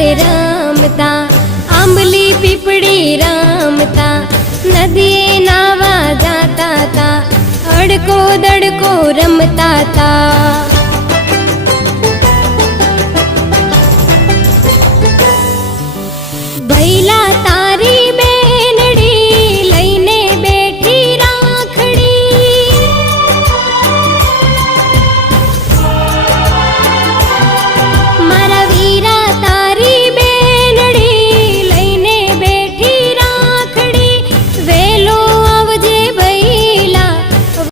किनारे रमता, आंबली पीपड़ी रमता, नदिए नावा जाता था, अड़को दड़को रमता था।